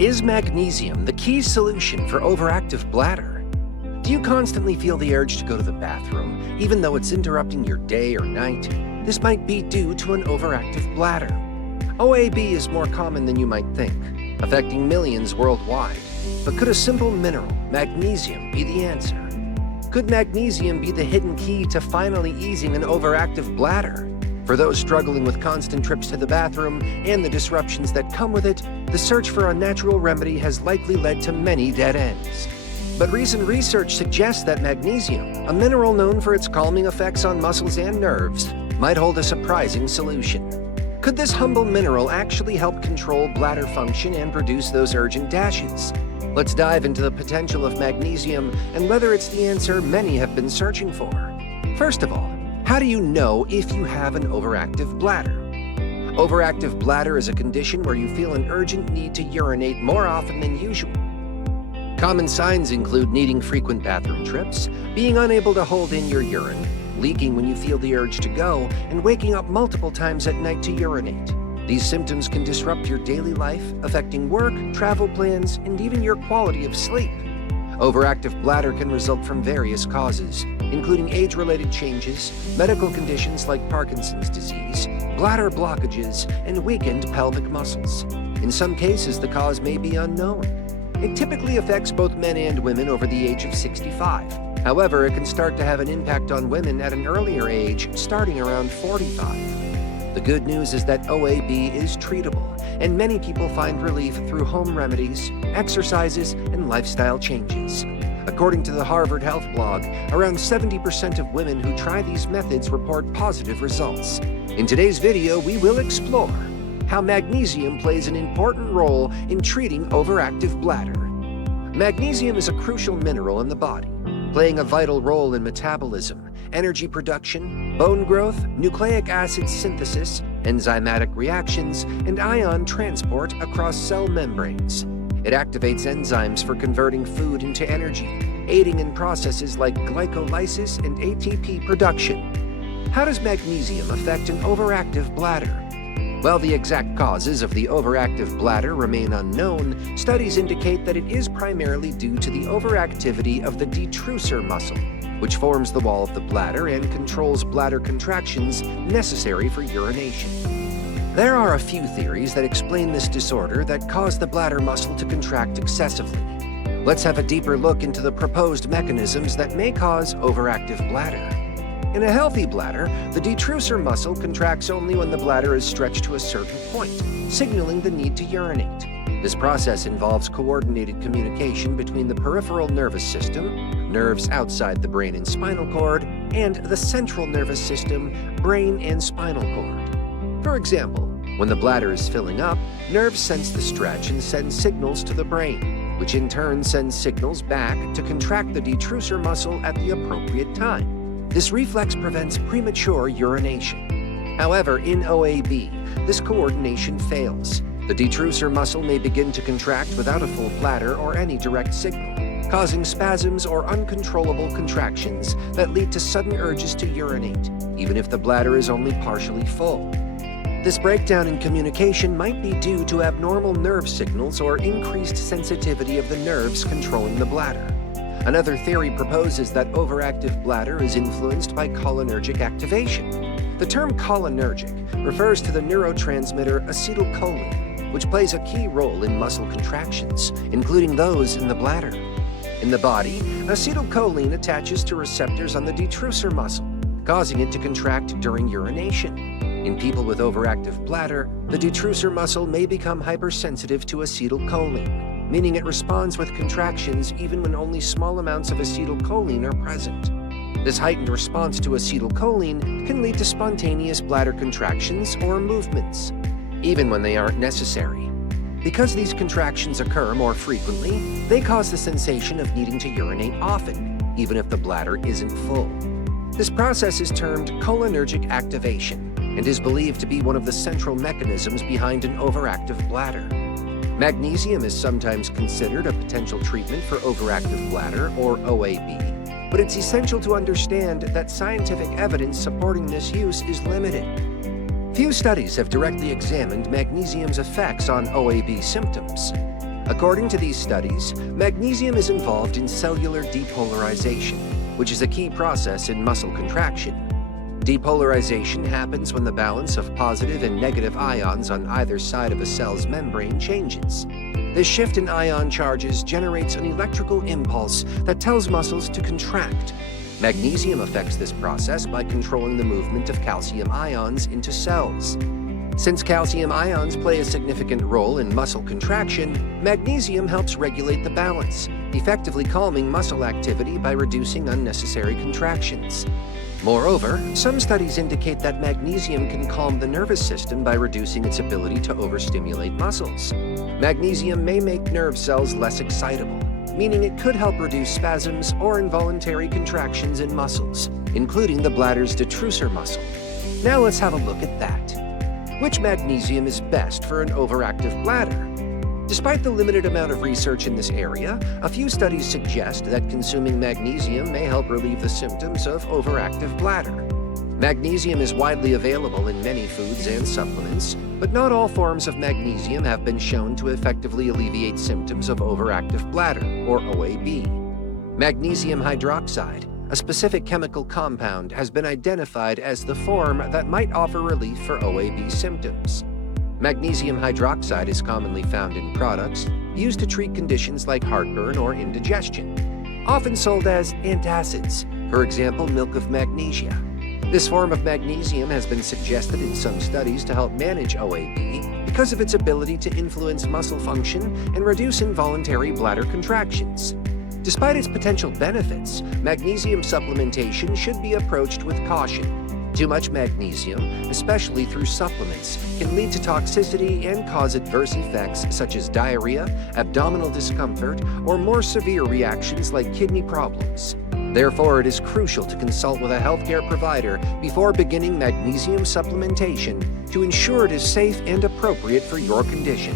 Is magnesium the key solution for overactive bladder? Do you constantly feel the urge to go to the bathroom, even though it's interrupting your day or night? This might be due to an overactive bladder. OAB is more common than you might think, affecting millions worldwide. But could a simple mineral, magnesium, be the answer? Could magnesium be the hidden key to finally easing an overactive bladder? For those struggling with constant trips to the bathroom and the disruptions that come with it, the search for a natural remedy has likely led to many dead ends. But recent research suggests that magnesium, a mineral known for its calming effects on muscles and nerves, might hold a surprising solution. Could this humble mineral actually help control bladder function and reduce those urgent dashes? Let's dive into the potential of magnesium and whether it's the answer many have been searching for. First of all, how do you know if you have an overactive bladder? Overactive bladder is a condition where you feel an urgent need to urinate more often than usual. Common signs include needing frequent bathroom trips, being unable to hold in your urine, leaking when you feel the urge to go, and waking up multiple times at night to urinate. These symptoms can disrupt your daily life, affecting work, travel plans, and even your quality of sleep. Overactive bladder can result from various causes, including age-related changes, medical conditions like Parkinson's disease, bladder blockages, and weakened pelvic muscles. In some cases, the cause may be unknown. It typically affects both men and women over the age of 65. However, it can start to have an impact on women at an earlier age, starting around 45. The good news is that OAB is treatable, and many people find relief through home remedies, exercises, and lifestyle changes. According to the Harvard Health blog, around 70% of women who try these methods report positive results. In today's video, we will explore how magnesium plays an important role in treating overactive bladder. Magnesium is a crucial mineral in the body, playing a vital role in metabolism, energy production, bone growth, nucleic acid synthesis, enzymatic reactions, and ion transport across cell membranes. It activates enzymes for converting food into energy, aiding in processes like glycolysis and ATP production. How does magnesium affect an overactive bladder? While the exact causes of the overactive bladder remain unknown, studies indicate that it is primarily due to the overactivity of the detrusor muscle, which forms the wall of the bladder and controls bladder contractions necessary for urination. There are a few theories that explain this disorder that cause the bladder muscle to contract excessively. Let's have a deeper look into the proposed mechanisms that may cause overactive bladder. In a healthy bladder, the detrusor muscle contracts only when the bladder is stretched to a certain point, signaling the need to urinate. This process involves coordinated communication between the peripheral nervous system, nerves outside the brain and spinal cord, and the central nervous system, brain and spinal cord. For example, when the bladder is filling up, nerves sense the stretch and send signals to the brain, which in turn sends signals back to contract the detrusor muscle at the appropriate time. This reflex prevents premature urination. However, in OAB, this coordination fails. The detrusor muscle may begin to contract without a full bladder or any direct signal, causing spasms or uncontrollable contractions that lead to sudden urges to urinate, even if the bladder is only partially full. This breakdown in communication might be due to abnormal nerve signals or increased sensitivity of the nerves controlling the bladder. Another theory proposes that overactive bladder is influenced by cholinergic activation. The term cholinergic refers to the neurotransmitter acetylcholine, which plays a key role in muscle contractions, including those in the bladder. In the body, acetylcholine attaches to receptors on the detrusor muscle, causing it to contract during urination. In people with overactive bladder, the detrusor muscle may become hypersensitive to acetylcholine, meaning it responds with contractions even when only small amounts of acetylcholine are present. This heightened response to acetylcholine can lead to spontaneous bladder contractions or movements, even when they aren't necessary. Because these contractions occur more frequently, they cause the sensation of needing to urinate often, even if the bladder isn't full. This process is termed cholinergic activation and is believed to be one of the central mechanisms behind an overactive bladder. Magnesium is sometimes considered a potential treatment for overactive bladder, or OAB, but it's essential to understand that scientific evidence supporting this use is limited. Few studies have directly examined magnesium's effects on OAB symptoms. According to these studies, magnesium is involved in cellular depolarization, which is a key process in muscle contraction. Depolarization happens when the balance of positive and negative ions on either side of a cell's membrane changes. This shift in ion charges generates an electrical impulse that tells muscles to contract. Magnesium affects this process by controlling the movement of calcium ions into cells. Since calcium ions play a significant role in muscle contraction, magnesium helps regulate the balance, effectively calming muscle activity by reducing unnecessary contractions. Moreover, some studies indicate that magnesium can calm the nervous system by reducing its ability to overstimulate muscles. Magnesium may make nerve cells less excitable, meaning it could help reduce spasms or involuntary contractions in muscles, including the bladder's detrusor muscle. Now let's have a look at that. Which magnesium is best for an overactive bladder? Despite the limited amount of research in this area, a few studies suggest that consuming magnesium may help relieve the symptoms of overactive bladder. Magnesium is widely available in many foods and supplements, but not all forms of magnesium have been shown to effectively alleviate symptoms of overactive bladder, or OAB. Magnesium hydroxide, a specific chemical compound, has been identified as the form that might offer relief for OAB symptoms. Magnesium hydroxide is commonly found in products used to treat conditions like heartburn or indigestion, often sold as antacids, for example, milk of magnesia. This form of magnesium has been suggested in some studies to help manage OAB because of its ability to influence muscle function and reduce involuntary bladder contractions. Despite its potential benefits, magnesium supplementation should be approached with caution. Too much magnesium, especially through supplements, can lead to toxicity and cause adverse effects such as diarrhea, abdominal discomfort, or more severe reactions like kidney problems. Therefore, it is crucial to consult with a healthcare provider before beginning magnesium supplementation to ensure it is safe and appropriate for your condition.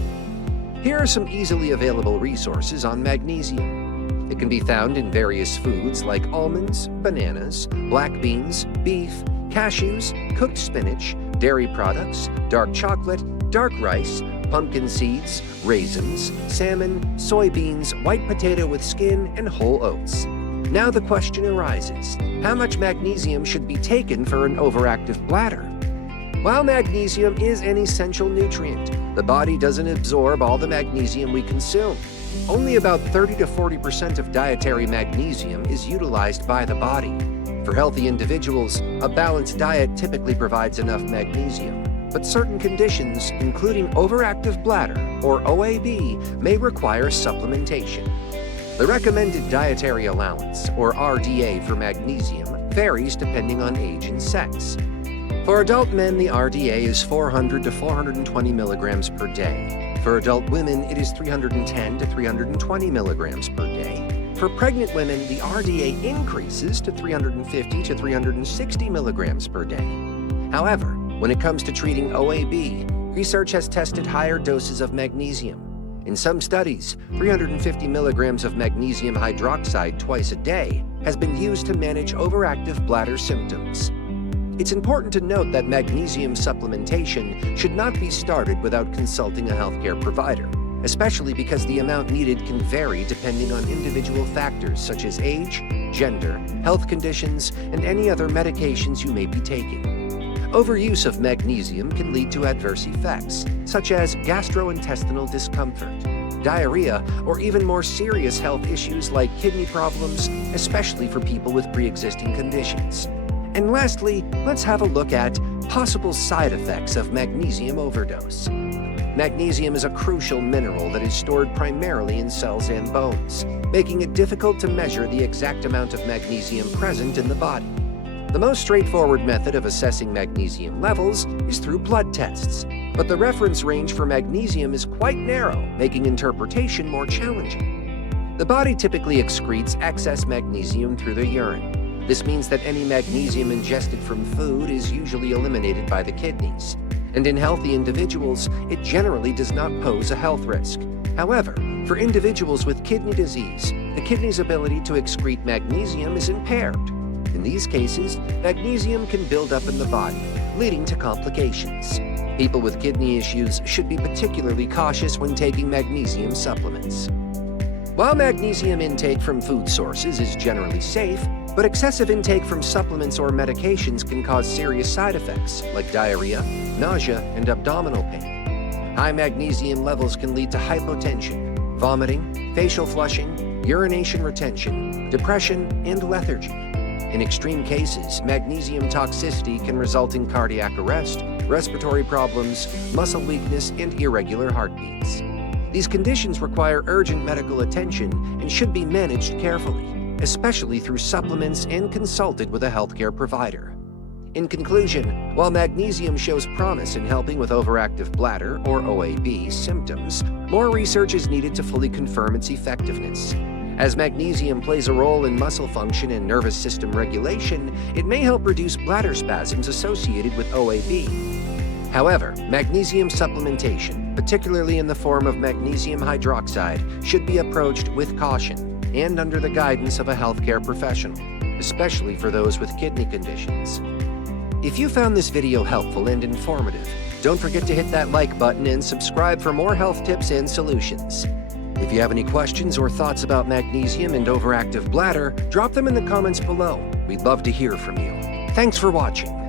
Here are some easily available resources on magnesium. It can be found in various foods like almonds, bananas, black beans, beef, cashews, cooked spinach, dairy products, dark chocolate, dark rice, pumpkin seeds, raisins, salmon, soybeans, white potato with skin, and whole oats. Now the question arises, how much magnesium should be taken for an overactive bladder? While magnesium is an essential nutrient, the body doesn't absorb all the magnesium we consume. Only about 30 to 40% of dietary magnesium is utilized by the body. For healthy individuals, a balanced diet typically provides enough magnesium, but certain conditions, including overactive bladder or OAB, may require supplementation. The recommended dietary allowance, or RDA, for magnesium varies depending on age and sex. For adult men, the RDA is 400 to 420 milligrams per day. For adult women, it is 310 to 320 milligrams per day. For pregnant women, the RDA increases to 350 to 360 milligrams per day. However, when it comes to treating OAB, research has tested higher doses of magnesium. In some studies, 350 milligrams of magnesium hydroxide twice a day has been used to manage overactive bladder symptoms. It's important to note that magnesium supplementation should not be started without consulting a healthcare provider, especially because the amount needed can vary depending on individual factors such as age, gender, health conditions, and any other medications you may be taking. Overuse of magnesium can lead to adverse effects, such as gastrointestinal discomfort, diarrhea, or even more serious health issues like kidney problems, especially for people with pre-existing conditions. And lastly, let's have a look at possible side effects of magnesium overdose. Magnesium is a crucial mineral that is stored primarily in cells and bones, making it difficult to measure the exact amount of magnesium present in the body. The most straightforward method of assessing magnesium levels is through blood tests, but the reference range for magnesium is quite narrow, making interpretation more challenging. The body typically excretes excess magnesium through the urine. This means that any magnesium ingested from food is usually eliminated by the kidneys. And in healthy individuals, it generally does not pose a health risk. However, for individuals with kidney disease, the kidney's ability to excrete magnesium is impaired. In these cases, magnesium can build up in the body, leading to complications. People with kidney issues should be particularly cautious when taking magnesium supplements. While magnesium intake from food sources is generally safe, but excessive intake from supplements or medications can cause serious side effects like diarrhea, nausea, and abdominal pain. High magnesium levels can lead to hypotension, vomiting, facial flushing, urination retention, depression, and lethargy. In extreme cases, magnesium toxicity can result in cardiac arrest, respiratory problems, muscle weakness, and irregular heartbeats. These conditions require urgent medical attention and should be managed carefully, especially through supplements and consulted with a healthcare provider. In conclusion, while magnesium shows promise in helping with overactive bladder, or OAB, symptoms, more research is needed to fully confirm its effectiveness. As magnesium plays a role in muscle function and nervous system regulation, it may help reduce bladder spasms associated with OAB. However, magnesium supplementation, particularly in the form of magnesium hydroxide, should be approached with caution and under the guidance of a healthcare professional, especially for those with kidney conditions. If you found this video helpful and informative, don't forget to hit that like button and subscribe for more health tips and solutions. If you have any questions or thoughts about magnesium and overactive bladder, drop them in the comments below. We'd love to hear from you. Thanks for watching.